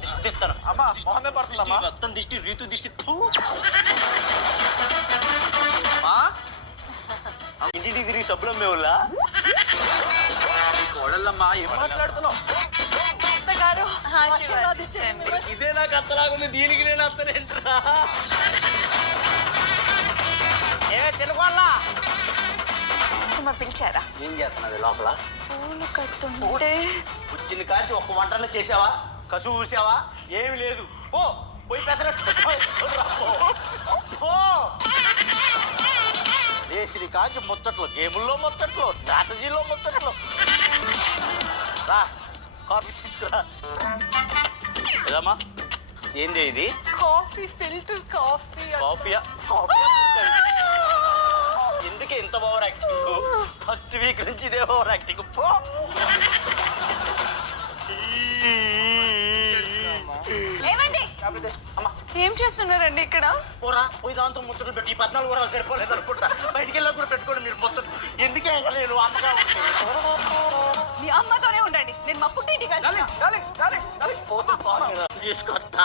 దిష్టి తెస్తాను మొత్తం దిష్టి రీతు దిష్టి ఇంటికి తిరిగి సబ్బులం మేవులా కోడళ్ళమ్మా ఏం మాట్లాడుతున్నావు ఇదే నాకు అత్తలాగుంది దీనికి నేను అత్తనేంట్రా ఏమే చిన్నకోళ్ళ పిలిచారా? ఏం చేస్తున్నది లోపల? పూలు కడుతుంటే వచ్చిన కాచి ఒక్క వంటనే చేసావా? కసు చూసావా? ఏమి లేదు. పో పోయి పెసరట్టు దేశీ కాచి ముచ్చట్లు, గేముల్లో ముచ్చట్లు, స్ట్రాటజీలో ముచ్చట్లు. రా కాఫీ తీసుకురా. ఏదమ్మా ఏంది ఇది? Coffee, filter coffee. కాఫీయా? కాఫీ ఎందుకే ఇంత ఓవర్ యాక్టింగ్? ఫస్ట్ వీక్ నుంచి ఇదే ఓవర్ యాక్టింగ్. పో ఏం చేస్తున్నారండి ఇక్కడ? పోరా పోయి దాంతో ముచ్చట్లు పెట్టి 14 వరాలు సరిపోలేదు అనుకుంటా. బయటికి వెళ్ళా కూడా పెట్టుకోండి మీరు ముచ్చట్లు. ఎందుకే నేను అమ్మగా మీ అమ్మతోనే ఉండండి. నేను మా పుట్టింటికి తీసుకొస్తా